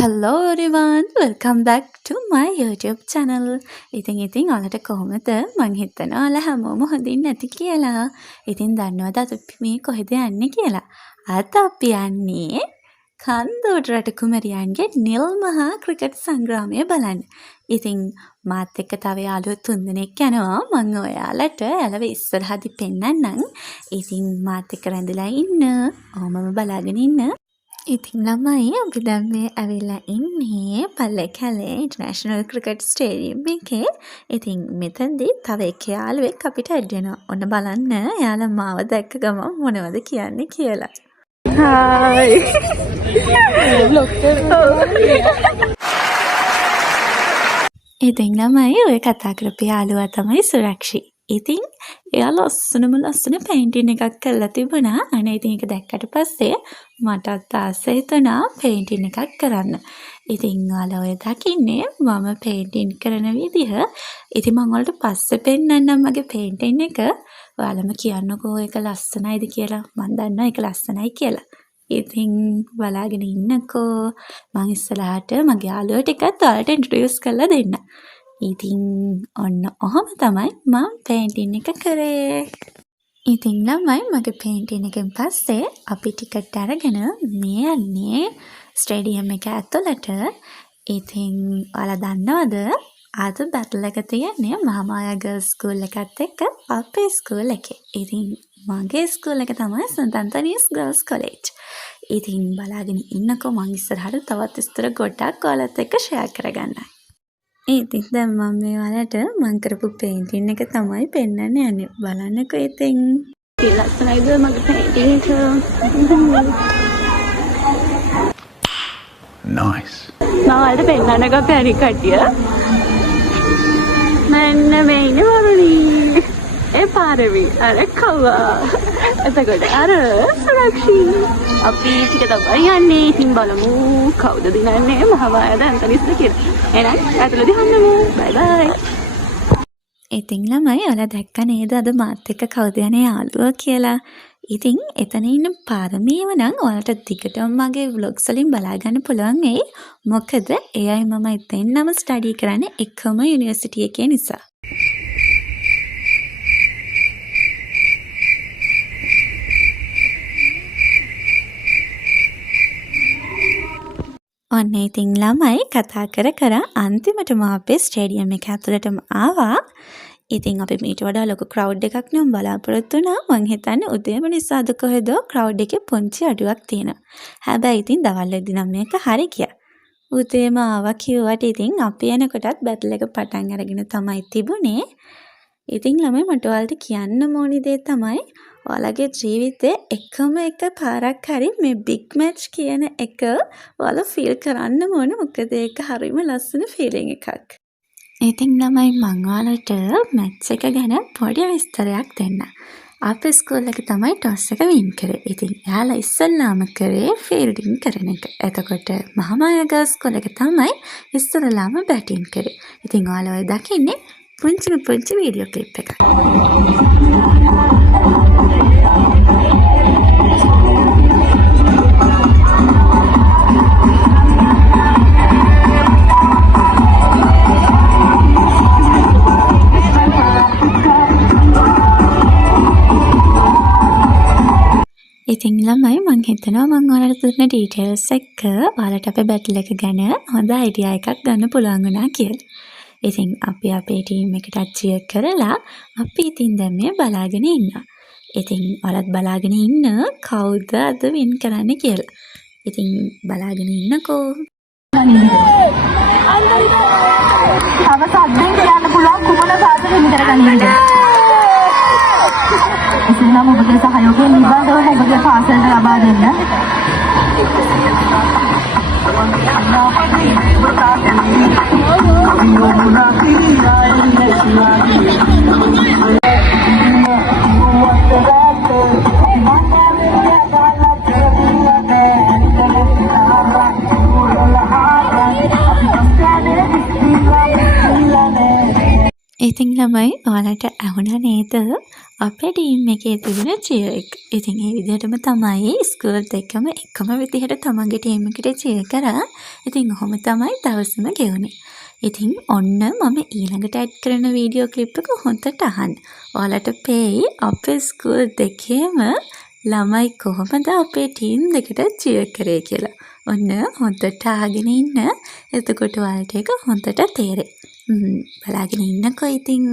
Hello everyone, welcome back to my YouTube channel. ඉතින් ඔයාලට කොහොමද? මං හිතනවා ඔයාලා හැමෝම හොඳින් නැති කියලා. ඉතින් දන්නවද අද මේ කොහෙද යන්නේ කියලා? අද අපි යන්නේ කන්දෝට රට කුමරියන්ගේ නිල් මහා ක්‍රිකට් සංග්‍රාමය බලන්න. ඉතින් මාත් එක්ක තව යාළුවෝ 3 දෙනෙක් යනවා. මං ඔයාලට ඇලව ඉස්සරහදී පෙන්නන්නම්. ඉතින් මාත් එක්ක රැඳලා ඉන්න. ඔහොමම බලාගෙන ඉන්න. ඉතින් ළමයි අපි දැන් මේ ඇවිල්ලා ඉන්නේ පල්ලේකැලේ ඉන්ටර්නැෂනල් ක්‍රිකට් ස්ටේඩියම් එකේ. ඉතින් මෙතනදී තව එක යාළුවෙක් අපිට ඇඩ් වෙනවා. ඔන්න බලන්න එයාලා මාව දැක්ක ගමන් මොනවද කියන්නේ කියලා. හායි. ඉතින් ළමයි ඔය කතා කරපු යාළුවා තමයි සුරක්ෂි. ඉතින් එයා ලස්සන පේන්ටින් එකක් කරලා තිබුණා. අනේ ඉතින් ඒක දැක්කට පස්සේ මටත් ආසයි හිතුණා පේන්ටින් එකක් කරන්න. ඉතින් ඔයාලා ඔය දකින්නේ මම පේන්ටින් කරන විදිහ. ඉතින් මම ඔයාලට පස්සේ පෙන්නන්නම් මගේ පේන්ටින් එක. ඔයාලම කියන්නකෝ ඒක ලස්සනයිද කියලා. මම දන්නවා ඒක ලස්සනයි කියලා. ඉතින් බලාගෙන ඉන්නකෝ. මම ඉස්සරහට මගේ යාළුවෝ ටිකත් ඔයාලට ඉන්ට්‍රොඩියුස් කරලා දෙන්න. ඉතින් ඔන්න ඔහොම තමයි මම පේන්ටින් එක කරේ. ඉතින් ළමයි මගේ පේන්ටින් එකෙන් පස්සේ අපි ටිකට් අරගෙන මේ යන්නේ ස්ටේඩියම් එක ඇතුළට. ඉතින් ඔයාලා දන්නවද අද බැටල් එක තියන්නේ මහාමායා ගර්ල්ස් ස්කූල් එකත් එක්ක අපේ ස්කූල් එකේ. ඉතින් මගේ ස්කූල් එක තමයි සෙන්ට් ඇන්තනීස් ගර්ල්ස් කොලෙජ්. ඉතින් බලාගෙන ඉන්නකෝ මං ඉස්සරහට තවත් විස්තර ගොඩක් ඔයාලත් එක්ක ෂෙයා කරගන්නයි. ඉතින් දැන් මම මේ ඔයාලට මං කරපු පේන්ටින් එක තමයි පෙන්නන්න යන්නේ. බලන්නකෝ ඉතින්. ලස්සනයිද මගේ පේන්ටින් එක? Nice. මම ඔයාලට පෙන්නන්නකෝ පැරි කට්ටිය. මන්න මේ ඉන්නේ වරුණී. ඒ පාරවි අර කව්වා. එතකොට අර සුරක්ෂි. අපි ටික තමයි යන්නේ. ඉතින් බලමු කවුද දිනන්නේ මහාමායාද ඇන්තනිස්ද කියලා. එහෙනම් ඇතුළේදී හම්බෙමු. බයි බයි. ඉතින් ළමයි ඔයාලා දැක්ක නේද අද මාත් එක්ක කවුද යන්නේ යාළුවා කියලා. ඉතින් එතන ඉන්න පාරමීව නම් ඔයාලට දිගටම මගේ vlogs වලින් බලා ගන්න පුළුවන් වෙයි. මොකද එයයි මමයි දෙන්නම ස්ටඩි කරන්නේ එකම යුනිවර්සිටි එකේ නිසා. ඔන්න ඉතින් ළමයි කතා කර අන්තිමටම අපේ ස්ටේඩියම් එක ඇතුළටම ආවා. ඉතින් අපි මීට වඩා ලොකු ක්‍රවුඩ් එකක් නම් බලාපොරොත්තු වුණා. මං හිතන්නේ උදේම නිසාද කොහෙද ක්‍රවුඩ් එකේ පුංචි අඩුවක් තියෙනවා. හැබැයි ඉතින් දවල් වෙද්දි නම් මේක හරි ගියා. උදේම ආවා කිව්වට ඉතින් අපි එනකොටත් බැටල් එක පටන් අරගෙන තමයි තිබුණේ. ඉතින් ළමයි මට ඔයාලට කියන්න ඕනි දේ තමයි ඔයාලගේ ජීවිතේ එකම එක පාරක් හරි මේ බිග් මැච් කියන එක ඔයාලා ෆීල් කරන්න ඕන. මොකද ඒක හරිම ලස්සන ෆීලිං එකක්. ඉතින් ළමයි මං ඔයාලට මැච් එක ගැන පොඩි විස්තරයක් දෙන්න. අපේ ස්කූල් එකේ තමයි ටොස් එක වින් කරේ. ඉතින් එයාලා ඉස්සල්ලාම කරේ ෆීල්ඩින් කරන එක. එතකොට මහාමායා ගර්ල්ස් ස්කූල් එක තමයි ඉස්සරලාම බැටින් කරේ. ඉතින් ඔයාලා ඔය දකින්නේ පුංචි වීඩියෝ ක්ලිප් එකක්. ඉතින් ළමයි මං හිතනවා මං ඔයාලට දුන්න ඩීටේල්ස් එක්ක ඔයාලට අපේ බැටල් එක ගැන හොඳ අයිඩියා එකක් ගන්න පුළුවන් වුණා කියලා. ඉතින් අපි අපේ ටීම් එකට චියර් කරලා අපි ඉතින් දැන් මේ බලාගෙන ඉන්නවා. ඉතින් ඔයාලත් බලාගෙන ඉන්න කවුද අද වින් කරන්නේ කියලා. ඉතින් බලාගෙන ඉන්නකෝ. තව සද්දෙන් කියන්න පුළුවන් කුමන සාධක විතර ගන්නද? ඉතින් ඔබගේ සහයෝගය නිබඳව ඔබගේ පාසලට ලබා දෙන්න. ඉතින් ළමයි ඔයාලට ඇහුණා නේද අද අපේ ටීම් එකේ තිබුණ චියර් එක. ඉතින් ඒ විදිහටම තමයි ස්කූල් දෙකම එකම විදිහට තමන්ගේ ටීම් එකට චියර් කරා. ඉතින් ඔහොම තමයි දවසම ගෙවුනේ. ඉතින් ඔන්න මම ඊළඟට ඇඩ් කරන වීඩියෝ ක්ලිප් එක හොඳට අහන්න. ඔයාලට පේයි අපේ ස්කූල් දෙකේම ළමයි කොහොමද අපේ ටීම් දෙකට චියර් කරේ කියලා. ඔන්න හොඳට අහගෙන ඉන්න. එතකොට ඔයාලට ඒක හොඳට තේරෙයි. බලාගෙන ඉන්නකෝ ඉතින්.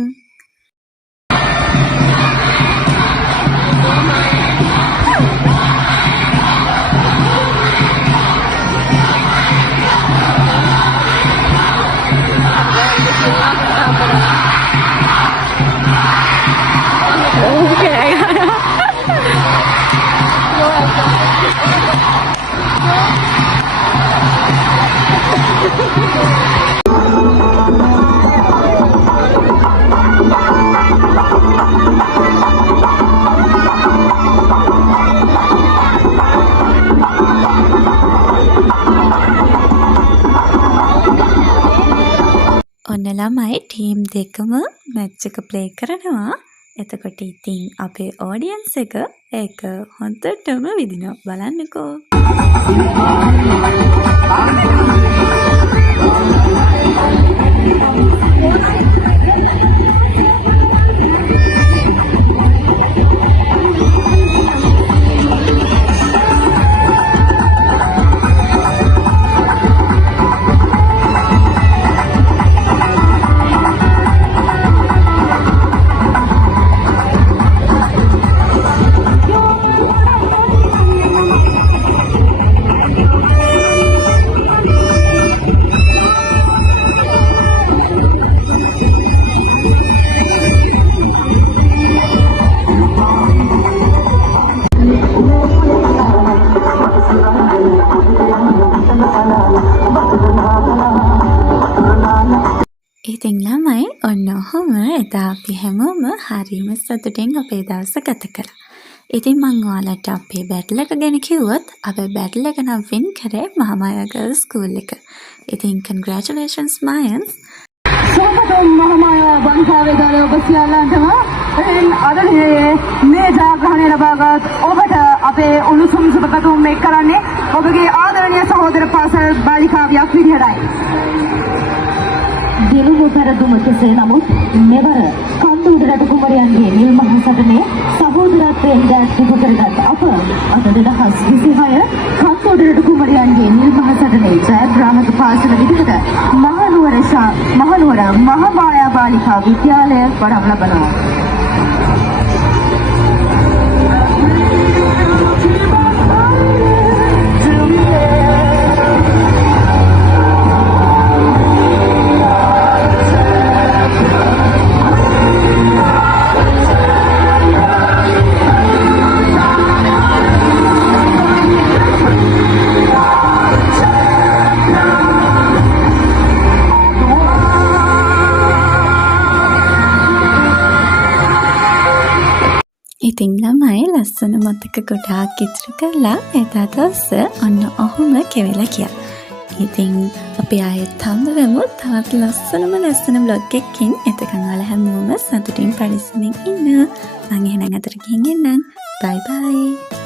ඔන්න ළමයි ටීම් දෙකම මැච් එක ප්ලේ කරනවා. එතකොට ඉතින් අපේ ඔඩියන්ස් එක ඒක හොඳටම විඳිනවා. බලන්නකෝ. ඉතින් ළමයි ඔන්න ඔහොම එදා අපි හැමෝම හරිම සතුටින් අපේ දවස ගත කළා. ඉතින් මං ඔයාලට අපේ බැටල් එක ගැන කිව්වොත් අපේ බැටල් එක නම් වින් කරේ මහාමායා ගර්ල්ස් ස්කූල් එක. ඉතින් congratulations මායන්ස්. සුබපතම් මහාමායා බංසා වේදාලේ ඔබ සියල්ලන්ටම අද මේ ජයග්‍රහණය ලබාගත් ඔබට අපේ උණුසුම් සුබපතම් එක් කරන්නේ ඔබගේ ආදරණීය සහෝදර පාසල් බාලිකාවියක් විදිහටයි. දිනුම පෙරදුම කෙසේ නමුත් මෙවර කන්දුඩ රට කුමරියන්ගේ නිල් මහ සටනේ සහෝදරත්වයෙන් දැක්වීම කරගත් අප අද 2026 කන්දුඩ රට කුමරියන්ගේ නිල් මහ සටනේ ජයග්‍රාහක පාසල විදිහට මහනුවර මහාමායා බාලිකා විද්‍යාලය වරම් ලබනවා. ඉතින් ළමයි ලස්සන මතක ගොඩාක් ඉතුරු කරලා එදා දවස ඔන්න ඔහොම කෙවිලා ගියා. ඉතින් අපි ආයෙත් හම්බ වෙමු තවත් ලස්සන බ්ලොග් එකකින්. එතකන් ඔයාලා හැමෝම සතුටින් පරිස්සමින් ඉන්න. මං එහෙනම් අතට ගිහින් එන්නම්. බයි බයි.